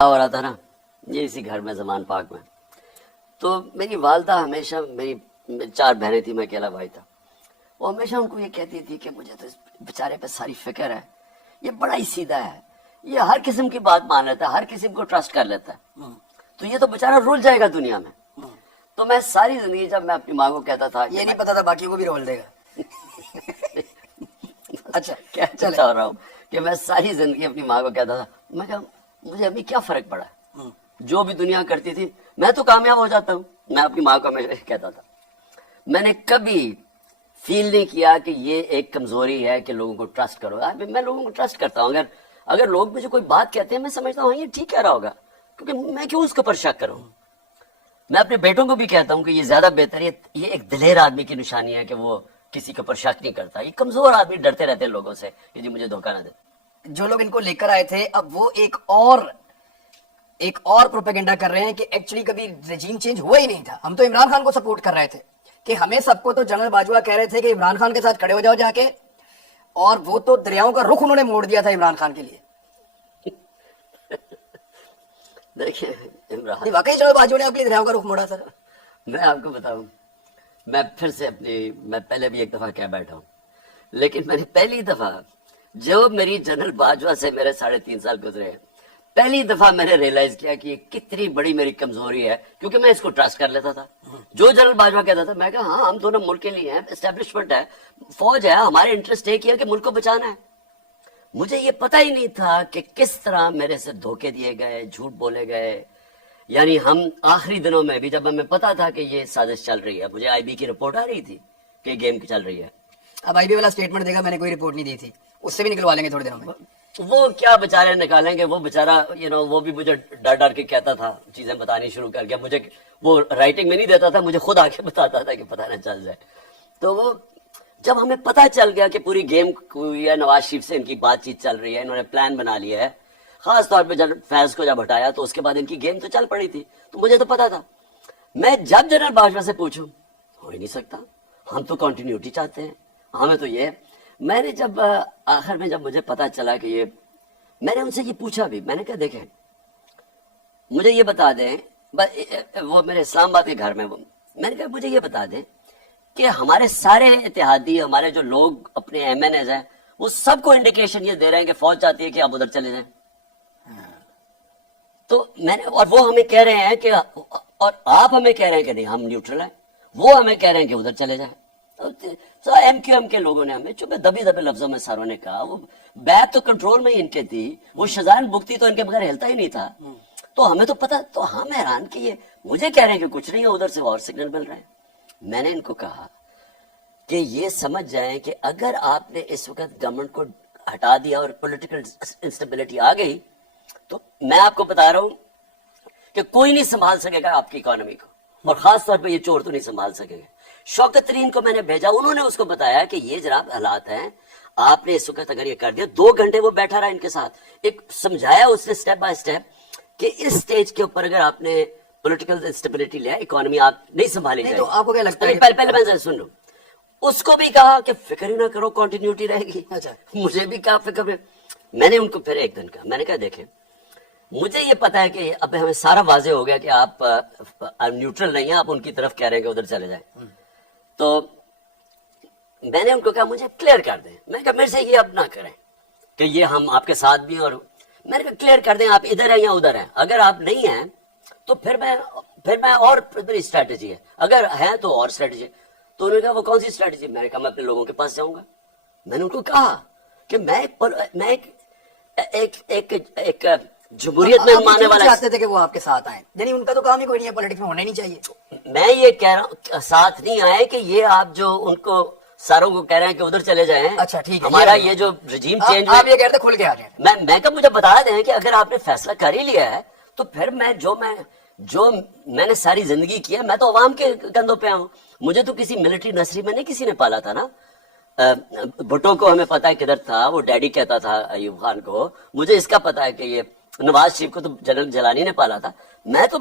ہو رہا تھا نا یہ اسی گھر میں زمان پاک میں، تو میری والدہ ہمیشہ، میری 4 بہنیں تھیں، میں اکیلا بھائی تھا، وہ ہمیشہ ان کو یہ کہتی تھی کہ مجھے تو اس بیچارے پہ ساری فکر ہے، یہ بڑا ہی سیدھا ہے، یہ ہر قسم کی بات مان لیتا ہے، ہر قسم کو ٹرسٹ کر لیتا ہے، تو یہ تو بیچارہ رول جائے گا دنیا میں۔ تو میں ساری زندگی جب میں اپنی ماں کو کہتا تھا، یہ نہیں پتا تھا باقیوں کو بھی رول دے گا۔ اچھا کیا چاہ رہا ہوں کہ میں ساری زندگی اپنی ماں کو کہتا تھا، میں کہا مجھے ابھی کیا فرق پڑا ہے، جو بھی دنیا کرتی تھی میں تو کامیاب ہو جاتا ہوں۔ میں اپنی ماں کو ہمیشہ کہتا تھا، میں نے کبھی فیل نہیں کیا کہ یہ ایک کمزوری ہے کہ لوگوں کو ٹرسٹ کرو۔ میں لوگوں کو ٹرسٹ کرتا ہوں، اگر لوگ مجھے کوئی بات کہتے ہیں میں سمجھتا ہوں یہ ٹھیک کہہ رہا ہوگا، کیونکہ میں کیوں اس کے اوپر شک کروں۔ میں اپنے بیٹوں کو بھی کہتا ہوں کہ یہ زیادہ بہتر ہے، یہ ایک دلیر آدمی کی نشانی ہے کہ وہ کسی کے اوپر شک نہیں کرتا۔ یہ کمزور آدمی ڈرتے رہتے ہیں لوگوں سے کہ جی مجھے دھوکہ نہ دے۔ جو لوگ ان کو لے کر آئے تھے اب وہ ایک اور پروپیگنڈا کر رہے ہیں کہ ایکچولی کبھی رجیم چینج ہوا ہی نہیں تھا، ہم تو عمران خان کو سپورٹ کر رہے تھے، کہ ہمیں سب کو تو جنرل باجوہ کہہ رہے تھے کہ عمران خان کے ساتھ کھڑے ہو جاؤ جا کے، اور وہ تو دریاؤں کا رخ انہوں نے موڑ دیا تھا عمران خان کے لیے۔ دیکھیں عمران، واقعی جنرل باجوہ نے اپنی دریاؤں کا رخ موڑا تھا۔ میں آپ کو بتاؤں، میں پھر سے میں پہلے بھی ایک دفعہ کہہ بیٹھا ہوں، لیکن میں نے پہلی دفعہ جو میری جنرل باجوہ سے میرے 3.5 سال گزرے ہیں، پہلی دفعہ میں نے ریئلائز کیا کہ یہ کتنی بڑی میری کمزوری ہے، کیونکہ میں اس کو ٹرسٹ کر لیتا تھا۔ جو جنرل باجوہ کہتا تھا میں کہا ہاں ہم دونوں ملک کے لیے ہیں، اسٹیبلشمنٹ ہے، فوج ہے، ہمارے انٹرسٹ ایک ہی ہے کہ ملک کو بچانا ہے۔ مجھے یہ پتہ ہی نہیں تھا کہ کس طرح میرے سے دھوکے دیے گئے، جھوٹ بولے گئے۔ یعنی ہم آخری دنوں میں بھی جب ہمیں پتا تھا کہ یہ سازش چل رہی ہے، مجھے آئی بی کی رپورٹ آ رہی تھی کہ گیم چل رہی ہے۔ اب آئی بی والا سٹیٹمنٹ دے گا میں نے کوئی رپورٹ نہیں دی تھی، اس سے بھی نکلوا لیں گے تھوڑے دنوں میں۔ وہ کیا بیچارے نکالیں گے، وہ بیچارہ وہ بھی مجھے ڈر ڈر کے کہتا تھا، چیزیں بتانی شروع کر گیا، مجھے وہ رائٹنگ میں نہیں دیتا تھا، مجھے خود آ کے بتاتا تھا کہ پتہ نہ چل جائے۔ تو وہ جب ہمیں پتہ چل گیا کہ پوری گیم یا نواز شریف سے ان کی بات چیت چل رہی ہے، انہوں نے پلان بنا لیا ہے، خاص طور پہ جب فیض کو جب ہٹایا تو اس کے بعد ان کی گیم تو چل پڑی تھی، تو مجھے تو پتا تھا۔ میں جب جنرل باجوہ سے پوچھوں ہو ہی نہیں سکتا، ہم تو کنٹینیوٹی چاہتے ہیں، ہمیں تو یہ ہے۔ میں نے جب آخر میں جب مجھے پتا چلا کہ یہ، میں نے ان سے یہ پوچھا بھی، میں نے کہا دیکھیں مجھے یہ بتا دیں، وہ میرے اسلام آباد کے گھر میں، میں نے کہا مجھے یہ بتا دیں کہ ہمارے سارے اتحادی، ہمارے جو لوگ اپنے ایم این ایز ہیں، وہ سب کو انڈیکیشن یہ دے رہے ہیں کہ فوج چاہتی ہے کہ آپ ادھر چلے جائیں۔ تو میں نے، اور وہ ہمیں کہہ رہے ہیں کہ، اور آپ ہمیں کہہ رہے ہیں کہ نہیں ہم نیوٹرل ہیں، وہ ہمیں کہہ رہے ہیں کہ ادھر چلے جائیں۔ ایم کیو ایم کے لوگوں نے ہمیں چپے دبی لفظوں میں ساروں نے کہا، وہ بیت تو کنٹرول میں ہی ان کے تھی، وہ شزان بکتی تو ان کے بغیر ہلتا ہی نہیں تھا، تو ہمیں تو پتا، تو ہم حیران کہ یہ مجھے کہہ رہے ہیں کہ کچھ نہیں ہے، ادھر سے اور سگنل مل رہے ہیں۔ میں نے ان کو کہا کہ یہ سمجھ جائیں کہ اگر آپ نے اس وقت گورنمنٹ کو ہٹا دیا اور پولیٹیکل انسٹیبلٹی آ گئی، تو میں آپ کو بتا رہا ہوں کہ کوئی نہیں سنبھال سکے گا آپ کی اکانومی کو، اور خاص طور پہ یہ چور تو نہیں سنبھال سکیں گے۔ شوکت ترین کو میں نے بھیجا، انہوں نے اس کو بتایا کہ یہ جناب حالات ہیں، آپ نے اس وقت اگر یہ کر دیا، 2 گھنٹے وہ بیٹھا رہا ان کے ساتھ، ایک سمجھایا اس نے سٹیپ بائی سٹیپ کہ اس سٹیج کے اوپر اگر آپ نے پولیٹیکل انسٹیبلٹی لیا، اکانومی آپ نہیں سنبھالی جائے۔ تو آپ کو کیا لگتا ہے؟ پہلے میں سن لوں، اس کو بھی کہا کہ فکر ہی نہ کرو، کنٹینیوٹی رہے گی۔ مجھے بھی کہا فکر میں نے ان کو پھر ایک دن کہا، میں نے کہا دیکھیں مجھے یہ پتا ہے کہ اب ہمیں سارا واضح ہو گیا کہ آپ نیوٹرل نہیں ہیں، آپ ان کی طرف کہہ رہے ہیں کہ ادھر چلے جائیں۔ تو میں نے ان کو کہا مجھے کلیئر کر دیں، میں نے کہا میرے سے یہ اب نہ کریں کہ یہ ہم آپ کے ساتھ بھی ہیں، اور میں نے کہا کلیئر کر دیں آپ ادھر ہیں یا ادھر ہیں، اگر آپ نہیں ہیں تو پھر میں اور میری اسٹریٹجی ہے، اگر ہیں تو اور اسٹریٹجی ہے۔ تو انہوں نے کہا وہ کون سی اسٹریٹجی؟ میں نے کہا میں اپنے لوگوں کے پاس جاؤں گا۔ میں نے ان کو کہا کہ میں ایک جمہوریت میں ماننے والا چاہتے تھے کہ وہ آپ کے ساتھ آئیں، یعنی ان کا تو کام ہی کوئی نہیں ہے، پولیٹکس میں ہونا ہی نہیں چاہیے۔ میں یہ کہہ رہا ہوں ساتھ نہیں آئے کہ یہ آپ جو ان کو ساروں کو کہہ رہے ہیں کہ ادھر چلے جائیں، اچھا ٹھیک ہے، ہمارا یہ جو رجیم چینج، آپ یہ کہتے ہیں کھل کے آ جائیں۔ میں کہ مجھے بتا دیں کہ اگر آپ نے فیصلہ کر ہی لیا ہے تو پھر جو میں نے ساری زندگی کیا، میں تو عوام کے کندھوں پہ ہوں۔ مجھے تو کسی ملٹری نرسری میں نہیں کسی نے پالا تھا نا۔ بھٹو کو ہمیں پتا ہے کدھر تھا، وہ ڈیڈی کہتا تھا ایوب خان کو، مجھے اس کا پتا ہے کہ یہ نواز شریف کو تو جنرل جیلانی نے پالا تھا۔ میں تو